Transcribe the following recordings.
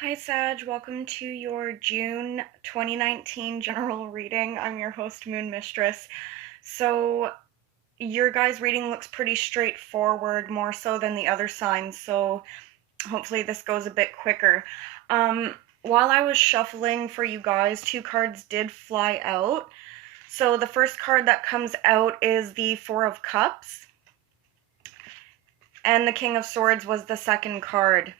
Hi Sag, welcome to your June 2019 general reading. I'm your host, Moon Mistress. So, your guys' reading looks pretty straightforward, more so than the other signs, so hopefully this goes a bit quicker. While I was shuffling for you guys, two cards did fly out. So, the first card that comes out is the Four of Cups, and the King of Swords was the second card.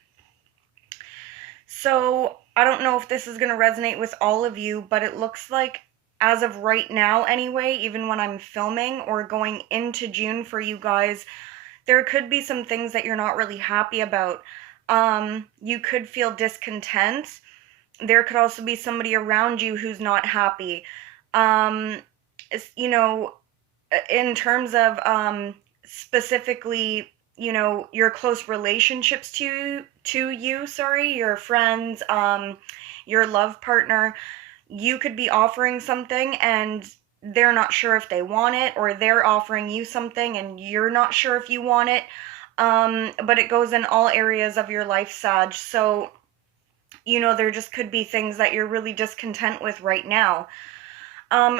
So I don't know if this is going to resonate with all of you, but it looks like as of right now anyway, even when I'm filming or going into June for you guys, there could be some things that you're not really happy about. You could feel discontent. There could also be somebody around you who's not happy. You know, in terms of specifically, your close relationships to you, your friends, your love partner, you could be offering something and they're not sure if they want it, or they're offering you something and you're not sure if you want it. But it goes in all areas of your life, Sag. So, there just could be things that you're really discontent with right now.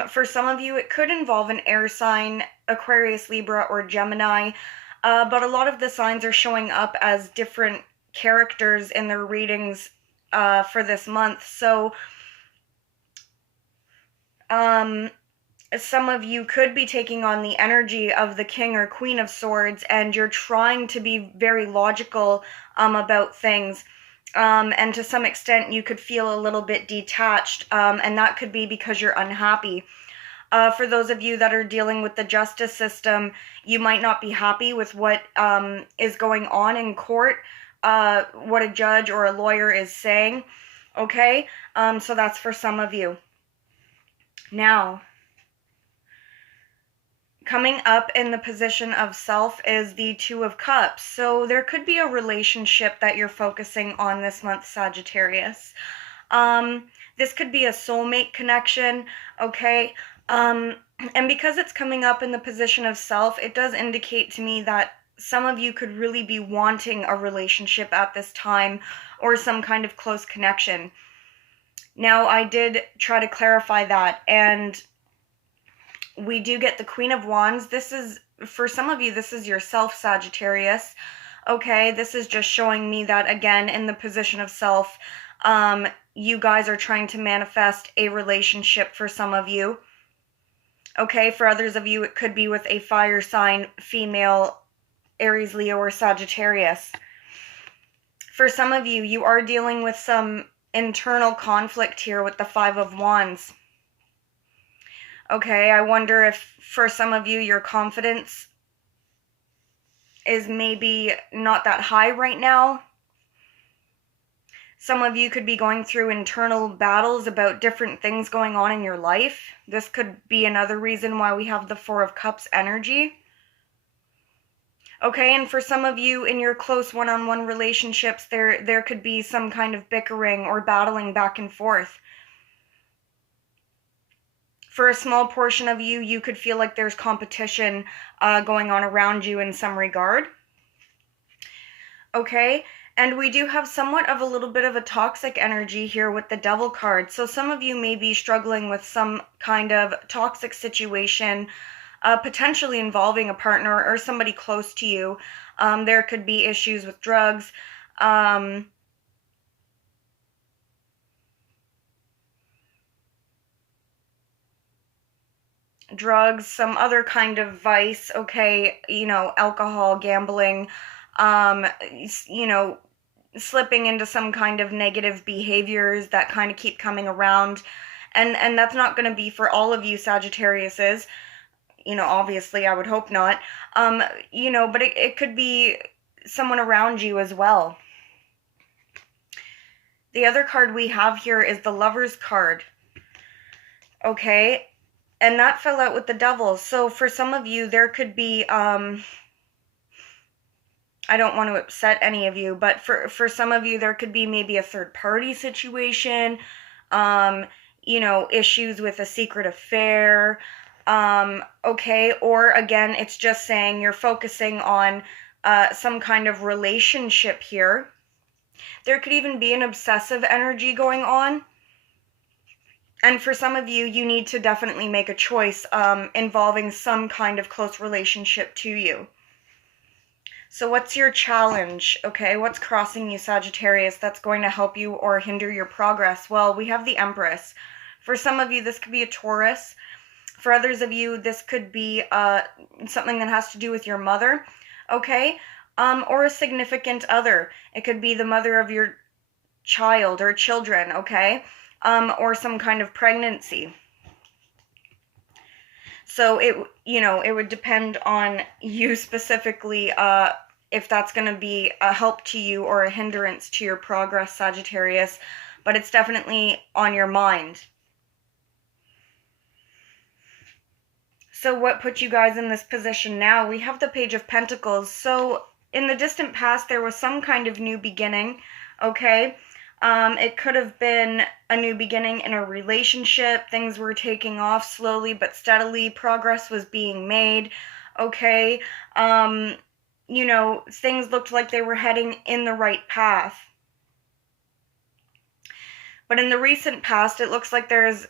For some of you, it could involve an air sign, Aquarius, Libra, or Gemini. But a lot of the signs are showing up as different characters in their readings for this month. So some of you could be taking on the energy of the King or Queen of Swords, and you're trying to be very logical about things. And to some extent, you could feel a little bit detached, and that could be because you're unhappy. For those of you that are dealing with the justice system, you might not be happy with what is going on in court, what a judge or a lawyer is saying, okay? So that's for some of you. Now, coming up in the position of self is the Two of Cups. So there could be a relationship that you're focusing on this month, Sagittarius. This could be a soulmate connection, okay? And because it's coming up in the position of self, it does indicate to me that some of you could really be wanting a relationship at this time, or some kind of close connection. Now, I did try to clarify that, and we do get the Queen of Wands. This is, for some of you, this is yourself, Sagittarius. Okay, this is just showing me that, again, in the position of self, you guys are trying to manifest a relationship for some of you. Okay, for others of you, it could be with a fire sign, female, Aries, Leo, or Sagittarius. For some of you, you are dealing with some internal conflict here with the Five of Wands. Okay, I wonder if for some of you, your confidence is maybe not that high right now. Some of you could be going through internal battles about different things going on in your life. This could be another reason why we have the Four of Cups energy. Okay, and for some of you in your close one-on-one relationships, there could be some kind of bickering or battling back and forth. For a small portion of you, you could feel like there's competition going on around you in some regard. Okay, and we do have somewhat of a little bit of a toxic energy here with the Devil card. So some of you may be struggling with some kind of toxic situation, potentially involving a partner or somebody close to you. There could be issues with drugs. Drugs, some other kind of vice, okay, alcohol, gambling, slipping into some kind of negative behaviors that kind of keep coming around. And that's not going to be for all of you Sagittariuses. Obviously, I would hope not. But it could be someone around you as well. The other card we have here is the Lover's card. Okay, and that fell out with the Devil. So for some of you, there could be, I don't want to upset any of you, but for some of you, there could be maybe a third-party situation, issues with a secret affair, okay, or again, it's just saying you're focusing on some kind of relationship here. There could even be an obsessive energy going on. And for some of you, you need to definitely make a choice involving some kind of close relationship to you. So what's your challenge, okay? What's crossing you, Sagittarius, that's going to help you or hinder your progress? Well, we have the Empress. For some of you, this could be a Taurus. For others of you, this could be something that has to do with your mother, okay? Or a significant other. It could be the mother of your child or children, okay? Or some kind of pregnancy. So it would depend on you specifically if that's going to be a help to you or a hindrance to your progress, Sagittarius, but it's definitely on your mind. So what put you guys in this position now? We have the Page of Pentacles. So in the distant past, there was some kind of new beginning, okay? It could have been a new beginning in a relationship. Things were taking off slowly but steadily. Progress was being made, okay? Things looked like they were heading in the right path. But in the recent past, it looks like there's,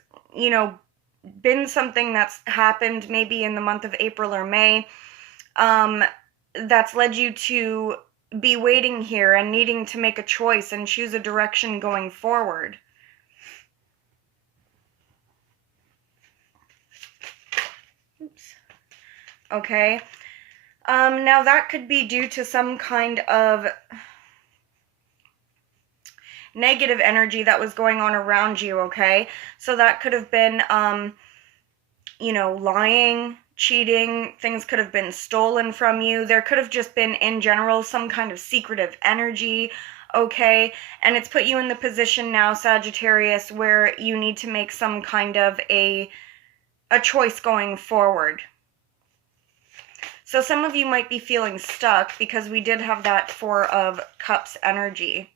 been something that's happened maybe in the month of April or May that's led you to be waiting here and needing to make a choice and choose a direction going forward. Oops. Okay. Now that could be due to some kind of negative energy that was going on around you, okay? So that could have been, lying, cheating, things could have been stolen from you. There could have just been, in general, some kind of secretive energy, okay? And it's put you in the position now, Sagittarius, where you need to make some kind of a choice going forward. So some of you might be feeling stuck because we did have that Four of Cups energy.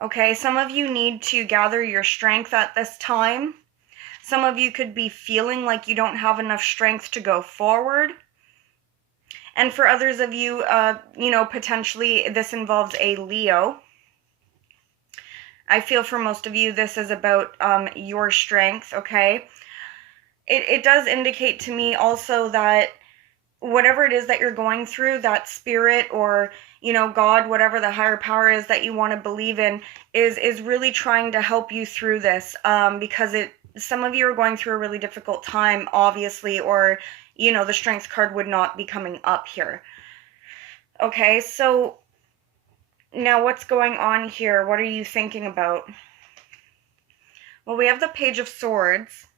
Okay, some of you need to gather your strength at this time. Some of you could be feeling like you don't have enough strength to go forward. And for others of you, potentially this involves a Leo. I feel for most of you this is about your strength, okay? It does indicate to me also that whatever it is that you're going through, that spirit or God, whatever the higher power is that you want to believe in, is really trying to help you through this, because some of you are going through a really difficult time, obviously, or the strength card would not be coming up here. Okay, so now what's going on here? What are you thinking about? Well, we have the Page of Swords.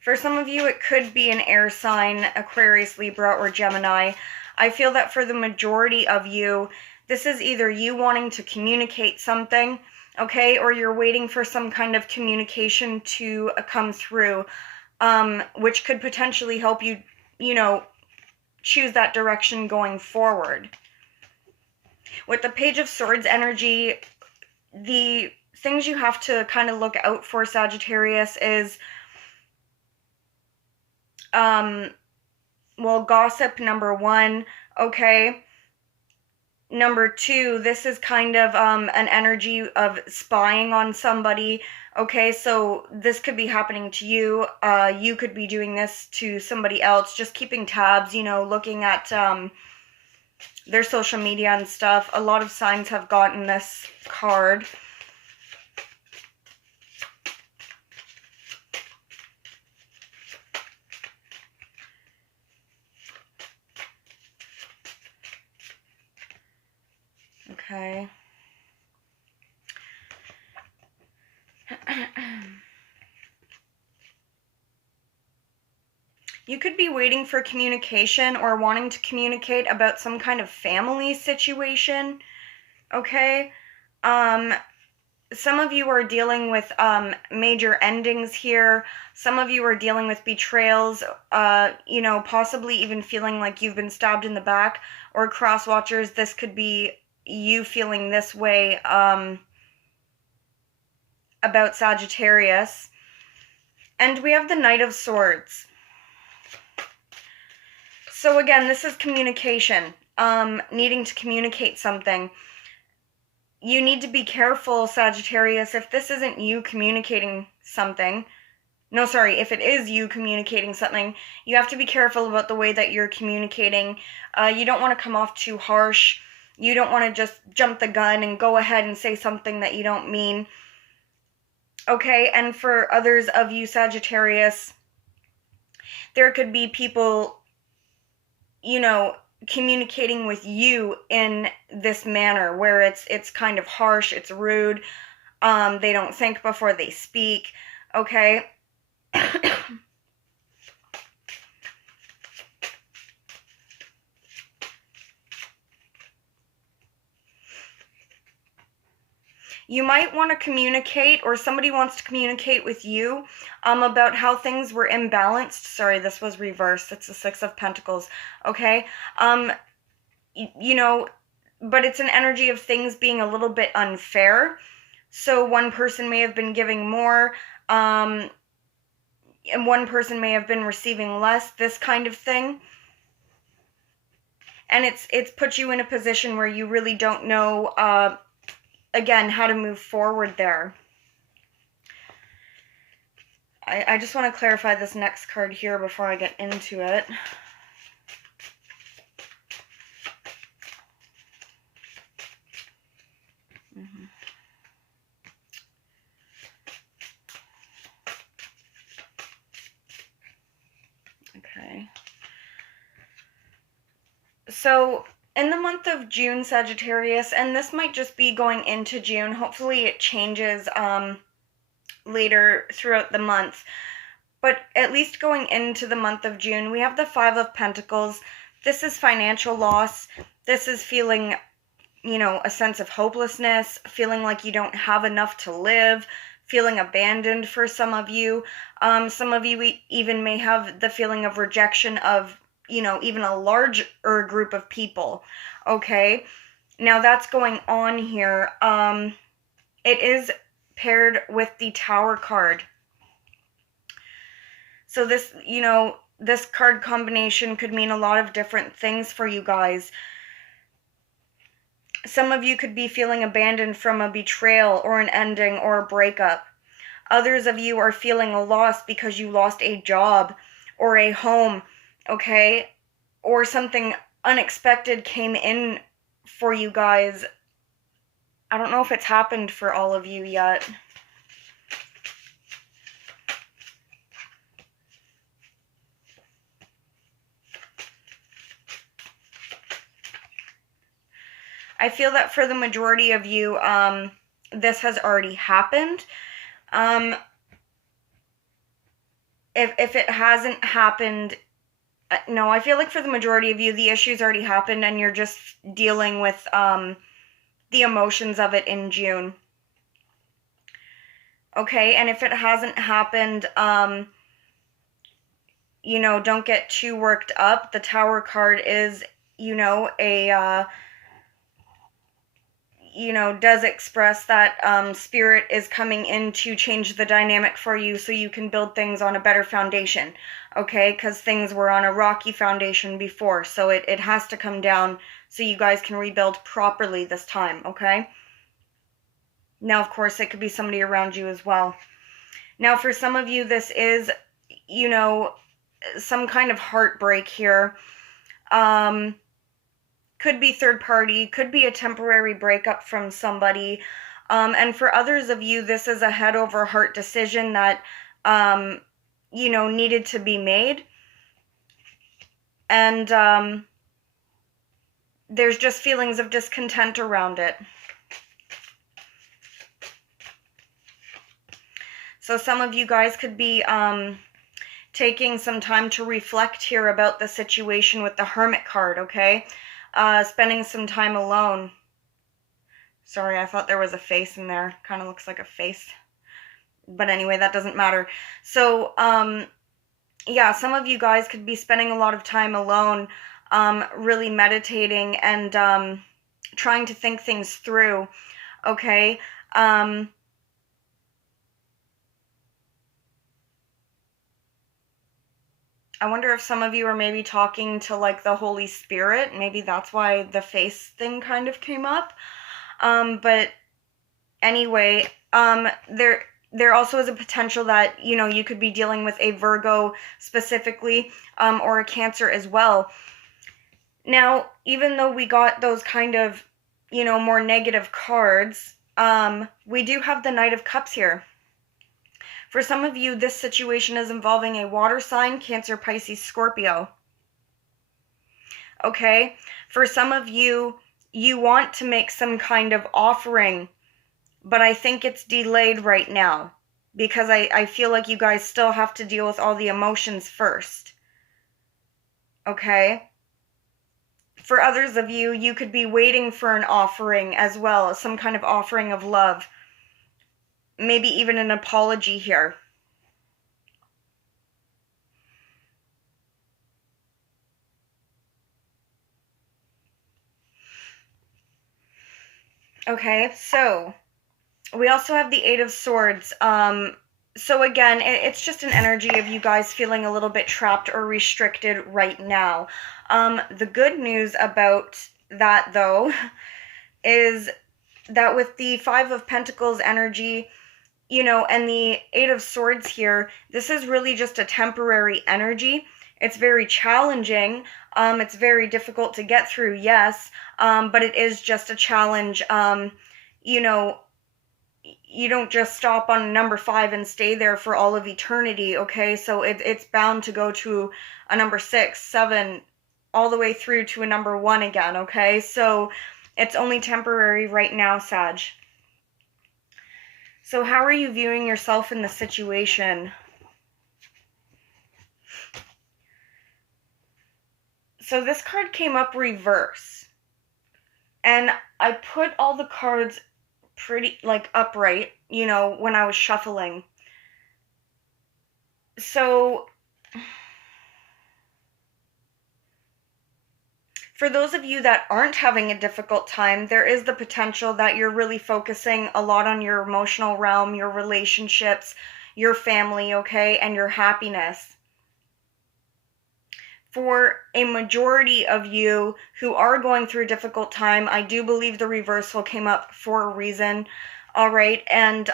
For some of you, it could be an air sign, Aquarius, Libra, or Gemini. I feel that for the majority of you, this is either you wanting to communicate something, okay, or you're waiting for some kind of communication to come through, which could potentially help you, choose that direction going forward. With the Page of Swords energy, the things you have to kind of look out for, Sagittarius, is gossip, number one, okay? Number two, this is kind of an energy of spying on somebody, okay? So this could be happening to you. You could be doing this to somebody else, just keeping tabs, looking at their social media and stuff. A lot of signs have gotten this card. Okay. You could be waiting for communication or wanting to communicate about some kind of family situation, okay? Some of you are dealing with major endings here. Some of you are dealing with betrayals, possibly even feeling like you've been stabbed in the back. Or cross watchers, this could be you feeling this way about And we have the Knight of Swords. So again, this is communication, needing to communicate something. You need to be careful, Sagittarius, if this isn't you communicating something. No, sorry, if it is you communicating something, you have to be careful about the way that you're communicating. You don't want to come off too harsh. You don't want to just jump the gun and go ahead and say something that you don't mean. Okay, and for others of you, Sagittarius, there could be people, communicating with you in this manner where it's kind of harsh, it's rude. They don't think before they speak. Okay. You might want to communicate, or somebody wants to communicate with you about how things were imbalanced. Sorry, this was reversed. It's the Six of Pentacles. Okay. But it's an energy of things being a little bit unfair. So one person may have been giving more, and one person may have been receiving less, this kind of thing. And it's put you in a position where you really don't know, again, how to move forward there. I just want to clarify this next card here before I get into it. Okay. So in the month of June, Sagittarius, and this might just be going into June, hopefully it changes later throughout the month, but at least going into the month of June, we have the Five of Pentacles. This is financial loss. This is feeling, a sense of hopelessness, feeling like you don't have enough to live, feeling abandoned for some of you. Some of you even may have the feeling of rejection of, even a larger group of people. Okay. Now that's going on here. It is paired with the Tower card. So this, this card combination could mean a lot of different things for you guys. Some of you could be feeling abandoned from a betrayal or an ending or a breakup. Others of you are feeling a loss because you lost a job or a home, okay? Or something unexpected came in for you guys. I don't know if it's happened for all of you yet. I feel that for the majority of you, this has already happened. If it hasn't happened, no, I feel like for the majority of you, the issue's already happened and you're just dealing with the emotions of it in June. Okay, and if it hasn't happened, don't get too worked up. The Tower card is, does express that spirit is coming in to change the dynamic for you so you can build things on a better foundation, okay? Because things were on a rocky foundation before, so it has to come down so you guys can rebuild properly this time, okay? Now, of course, it could be somebody around you as well. Now, for some of you, this is, some kind of heartbreak here. Could be third party, could be a temporary breakup from somebody. And for others of you, this is a head over heart decision that, needed to be made. And there's just feelings of discontent around it. So some of you guys could be taking some time to reflect here about the situation with the Hermit card, okay? Spending some time alone. Sorry, I thought there was a face in there. Kind of looks like a face. But anyway, that doesn't matter. So, yeah, some of you guys could be spending a lot of time alone, really meditating and trying to think things through, okay? I wonder if some of you are maybe talking to like the Holy Spirit. Maybe that's why the face thing kind of came up. But anyway, there also is a potential that, you know, you could be dealing with a Virgo specifically, or a Cancer as well. Now, even though we got those kind of, you know, more negative cards, we do have the Knight of Cups here. For some of you, this situation is involving a water sign, Cancer, Pisces, Scorpio. Okay? For some of you, you want to make some kind of offering, but I think it's delayed right now because I feel like you guys still have to deal with all the emotions first. Okay? For others of you, you could be waiting for an offering as well, some kind of offering of love. Maybe even an apology here. Okay, so we also have the Eight of Swords. So again, it's just an energy of you guys feeling a little bit trapped or restricted right now. The good news about that, though, is that with the Five of Pentacles energy, you know, and the Eight of Swords here, this is really just a temporary energy. It's very challenging. It's very difficult to get through, yes, but it is just a challenge. You know, you don't just stop on number 5 and stay there for all of eternity, okay? So it's bound to go to a number 6, 7, all the way through to a number 1 again, okay? So it's only temporary right now, Sag. So how are you viewing yourself in the situation? So this card came up reverse. And I put all the cards pretty, like, upright, you know, when I was shuffling. So for those of you that aren't having a difficult time, there is the potential that you're really focusing a lot on your emotional realm, your relationships, your family, okay, and your happiness. For a majority of you who are going through a difficult time, I do believe the reversal came up for a reason, all right? And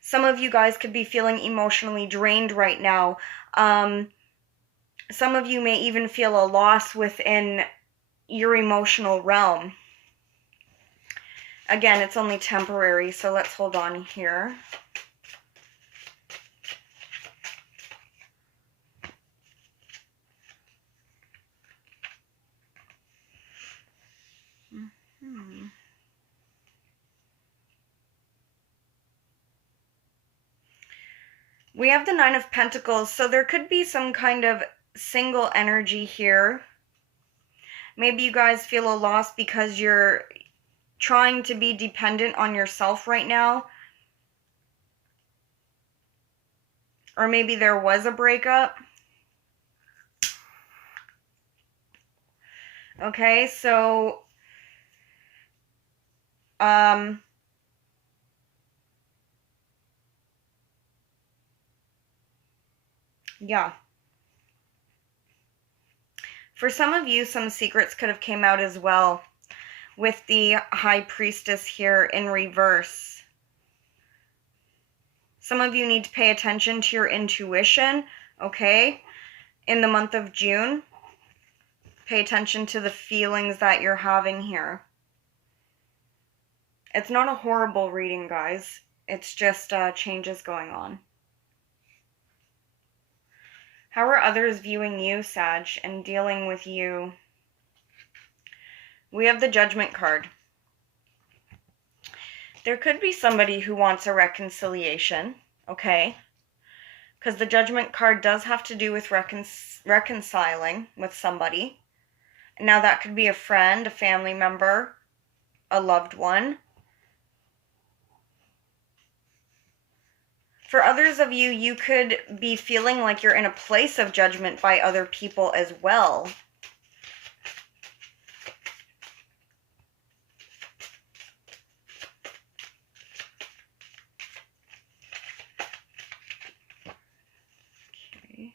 some of you guys could be feeling emotionally drained right now. Some of you may even feel a loss within your emotional realm. Again, it's only temporary, so let's hold on here. We have the Nine of Pentacles, so there could be some kind of single energy here. Maybe you guys feel a loss because you're trying to be dependent on yourself right now. Or maybe there was a breakup. Okay, so yeah. For some of you, some secrets could have came out as well with the High Priestess here in reverse. Some of you need to pay attention to your intuition, okay? In the month of June, pay attention to the feelings that you're having here. It's not a horrible reading, guys. It's just changes going on. How are others viewing you, Sag, and dealing with you? We have the Judgment card. There could be somebody who wants a reconciliation, okay? Because the Judgment card does have to do with reconciling with somebody. Now that could be a friend, a family member, a loved one. For others of you, you could be feeling like you're in a place of judgment by other people as well. Okay.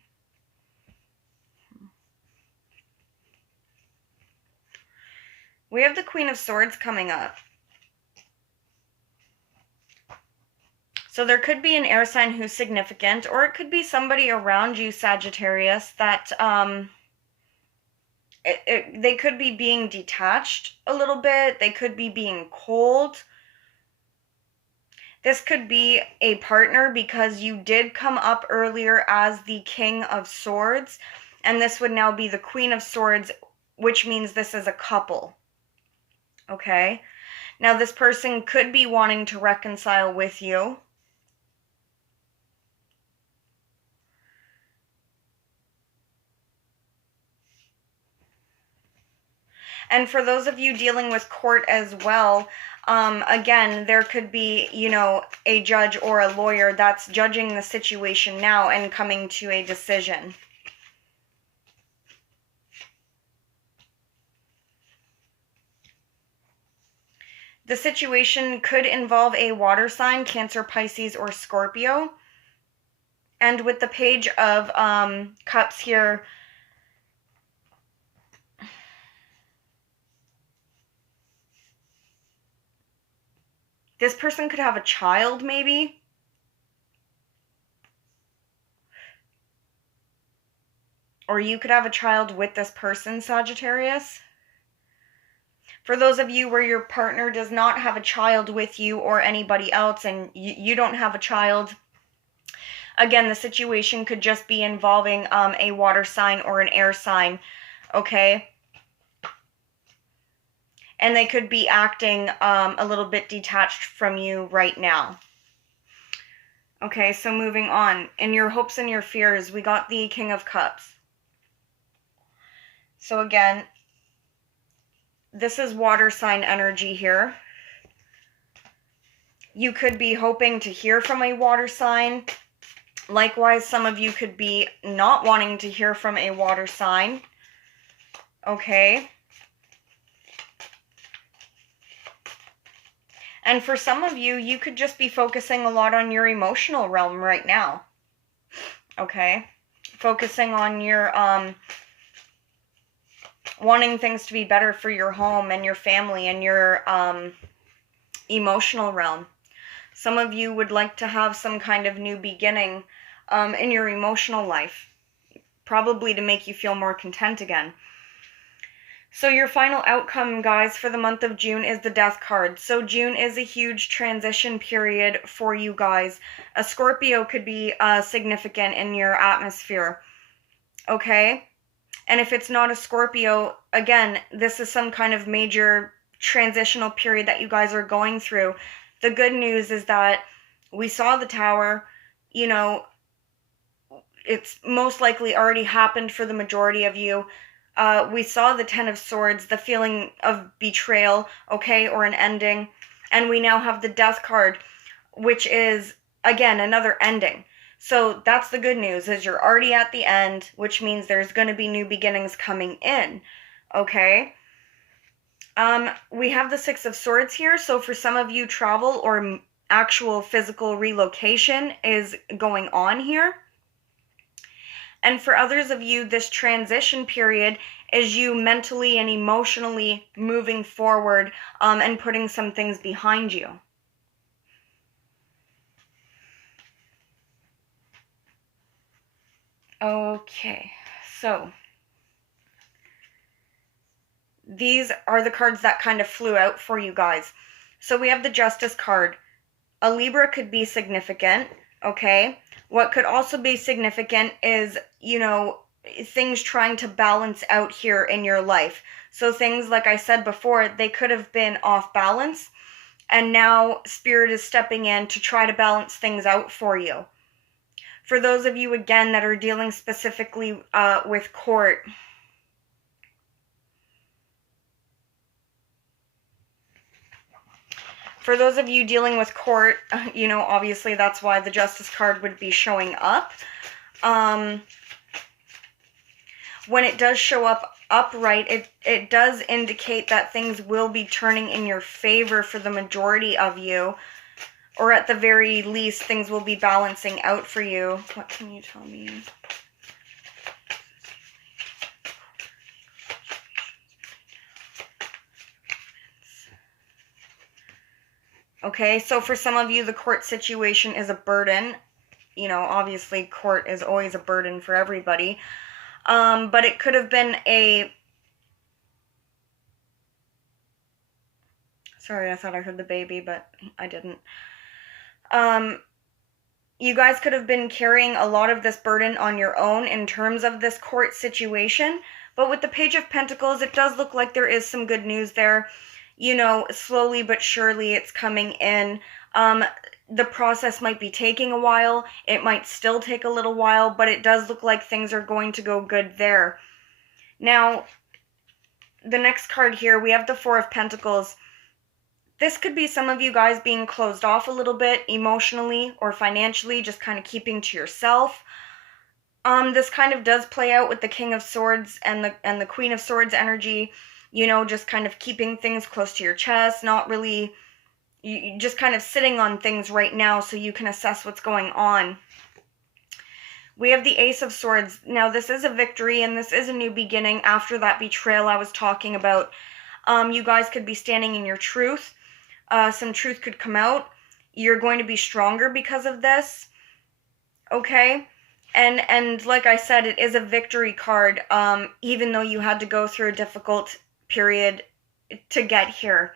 We have the Queen of Swords coming up. So there could be an air sign who's significant, or it could be somebody around you, Sagittarius, that they could be being detached a little bit. They could be being cold. This could be a partner because you did come up earlier as the King of Swords, and this would now be the Queen of Swords, which means this is a couple. Okay? Now this person could be wanting to reconcile with you. And for those of you dealing with court as well, again, there could be, you know, a judge or a lawyer that's judging the situation now and coming to a decision. The situation could involve a water sign, Cancer, Pisces, or Scorpio. And with the Page of Cups here, this person could have a child, maybe. Or you could have a child with this person, Sagittarius. For those of you where your partner does not have a child with you or anybody else, and you don't have a child, again, the situation could just be involving a water sign or an air sign, okay? And they could be acting a little bit detached from you right now. Okay, so moving on. In your hopes and your fears, we got the King of Cups. So again, this is water sign energy here. You could be hoping to hear from a water sign. Likewise, some of you could be not wanting to hear from a water sign. Okay. And for some of you, you could just be focusing a lot on your emotional realm right now. Okay? Focusing on your, wanting things to be better for your home and your family and your, emotional realm. Some of you would like to have some kind of new beginning, in your emotional life. Probably to make you feel more content again. So your final outcome, guys, for the month of June is the Death card. So June is a huge transition period for you guys. A Scorpio could be significant in your atmosphere. Okay? And if it's not a Scorpio, again, this is some kind of major transitional period that you guys are going through. The good news is that we saw the Tower, you know, it's most likely already happened for the majority of you. We saw the Ten of Swords, the feeling of betrayal, okay, or an ending. And we now have the Death card, which is, again, another ending. So that's the good news, is you're already at the end, which means there's going to be new beginnings coming in, okay? We have the Six of Swords here, so for some of you, travel or actual physical relocation is going on here. And for others of you, this transition period is you mentally and emotionally moving forward and putting some things behind you. Okay, so these are the cards that kind of flew out for you guys. So we have the Justice card. A Libra could be significant, okay? What could also be significant is, you know, things trying to balance out here in your life. So things, like I said before, they could have been off balance, and now Spirit is stepping in to try to balance things out for you. For those of you, again, that are dealing specifically with court, for those of you dealing with court, you know, obviously that's why the Justice card would be showing up. When it does show up upright, it does indicate that things will be turning in your favor for the majority of you. Or at the very least, things will be balancing out for you. What can you tell me? Okay, so for some of you, the court situation is a burden. You know, obviously court is always a burden for everybody. But it could have been a... Sorry, I thought I heard the baby, but I didn't. You guys could have been carrying a lot of this burden on your own in terms of this court situation. But with the Page of Pentacles, it does look like there is some good news there. You know, slowly but surely it's coming in. The process might be taking a while. It might still take a little while, but it does look like things are going to go good there. Now, the next card here, we have the Four of Pentacles. This could be some of you guys being closed off a little bit emotionally or financially, just kind of keeping to yourself. This kind of does play out with the King of Swords and the Queen of Swords energy, you know, just kind of keeping things close to your chest, not really, you just kind of sitting on things right now so you can assess what's going on. We have the Ace of Swords. Now, this is a victory and this is a new beginning after that betrayal I was talking about. You guys could be standing in your truth. Some truth could come out. You're going to be stronger because of this. Okay? And like I said, it is a victory card, even though you had to go through a difficult period to get here.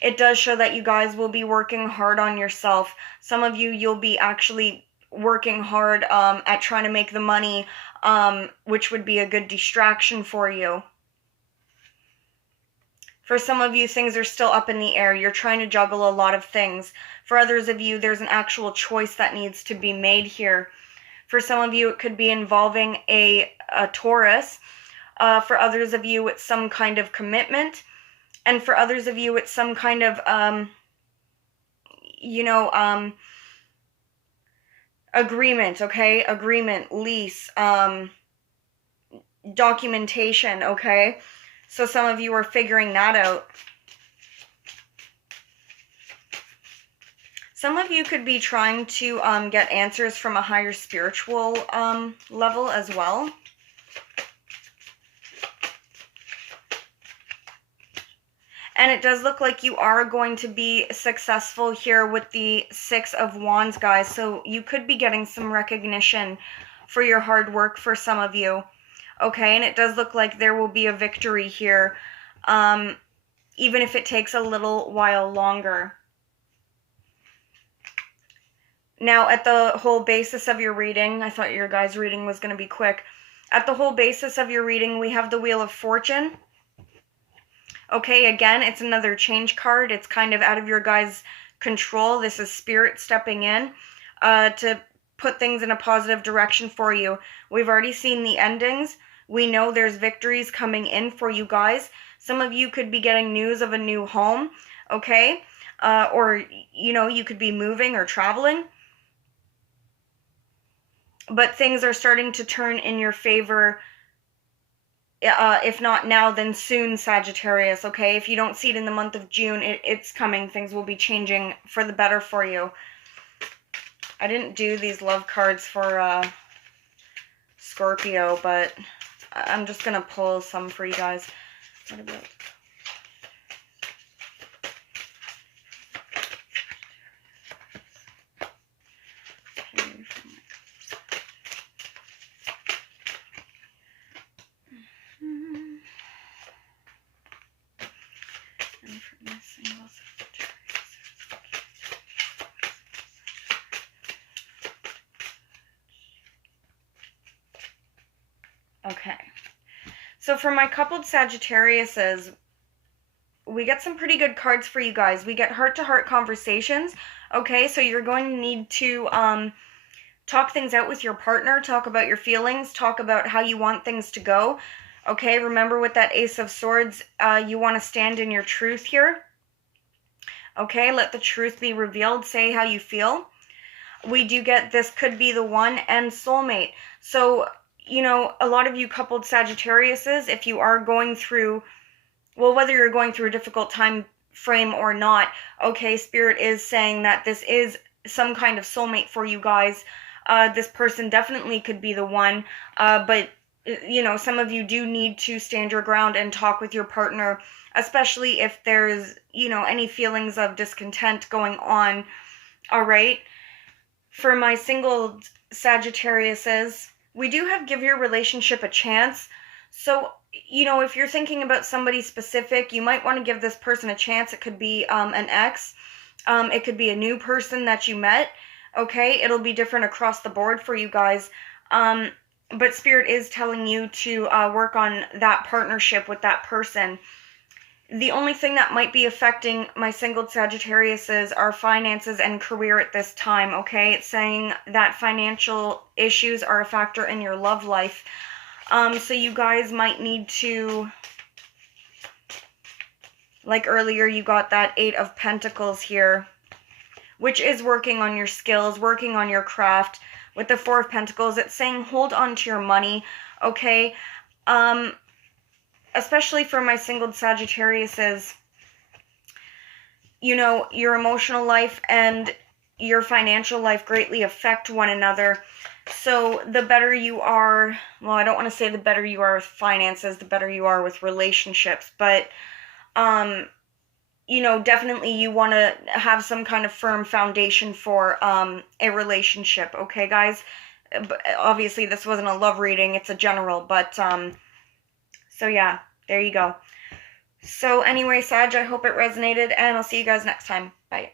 It does show that you guys will be working hard on yourself. Some of you, you'll be actually working hard at trying to make the money, which would be a good distraction for you. For some of you, things are still up in the air. You're trying to juggle a lot of things. For others of you, there's an actual choice that needs to be made here. For some of you, it could be involving a Taurus. For others of you, it's some kind of commitment. And for others of you, it's some kind of, agreement, okay? Agreement, lease, documentation, okay? So some of you are figuring that out. Some of you could be trying to get answers from a higher spiritual level as well. And it does look like you are going to be successful here with the Six of Wands, guys. So you could be getting some recognition for your hard work for some of you. Okay, and it does look like there will be a victory here, even if it takes a little while longer. Now, at the whole basis of your reading, I thought your guys' reading was going to be quick. At the whole basis of your reading, we have the Wheel of Fortune. Okay, again, it's another change card. It's kind of out of your guys' control. This is Spirit stepping in to put things in a positive direction for you. We've already seen the endings. We know there's victories coming in for you guys. Some of you could be getting news of a new home, okay? Or, you know, you could be moving or traveling. But things are starting to turn in your favor. If not now, then soon, Sagittarius, okay? If you don't see it in the month of June, it's coming. Things will be changing for the better for you. I didn't do these love cards for Scorpio, but I'm just going to pull some for you guys. What about... Okay, so for my coupled Sagittariuses, we get some pretty good cards for you guys. We get heart-to-heart conversations, okay? So you're going to need to talk things out with your partner, talk about your feelings, talk about how you want things to go, okay? Remember with that Ace of Swords, you want to stand in your truth here, okay? Let the truth be revealed. Say how you feel. We do get this could be the one and soulmate. So... you know, a lot of you coupled Sagittariuses, if you are going through, well, whether you're going through a difficult time frame or not, okay, Spirit is saying that this is some kind of soulmate for you guys. This person definitely could be the one, but you know, some of you do need to stand your ground and talk with your partner, especially if there's, you know, any feelings of discontent going on. All right. For my single Sagittariuses, we do have give your relationship a chance. So, you know, if you're thinking about somebody specific, you might want to give this person a chance. It could be an ex. It could be a new person that you met. Okay, it'll be different across the board for you guys. But Spirit is telling you to work on that partnership with that person. The only thing that might be affecting my single Sagittariuses are finances and career at this time, okay? It's saying that financial issues are a factor in your love life. So you guys might need to, like earlier, you got that 8 of Pentacles here, which is working on your skills, working on your craft. With the 4 of Pentacles, it's saying hold on to your money, okay? Especially for my single Sagittariuses, you know, your emotional life and your financial life greatly affect one another. So the better you are, well, I don't want to say the better you are with finances, the better you are with relationships, but, you know, definitely you want to have some kind of firm foundation for a relationship, okay, guys? Obviously, this wasn't a love reading, it's a general, but, so yeah, there you go. So anyway, Sag, I hope it resonated, and I'll see you guys next time. Bye.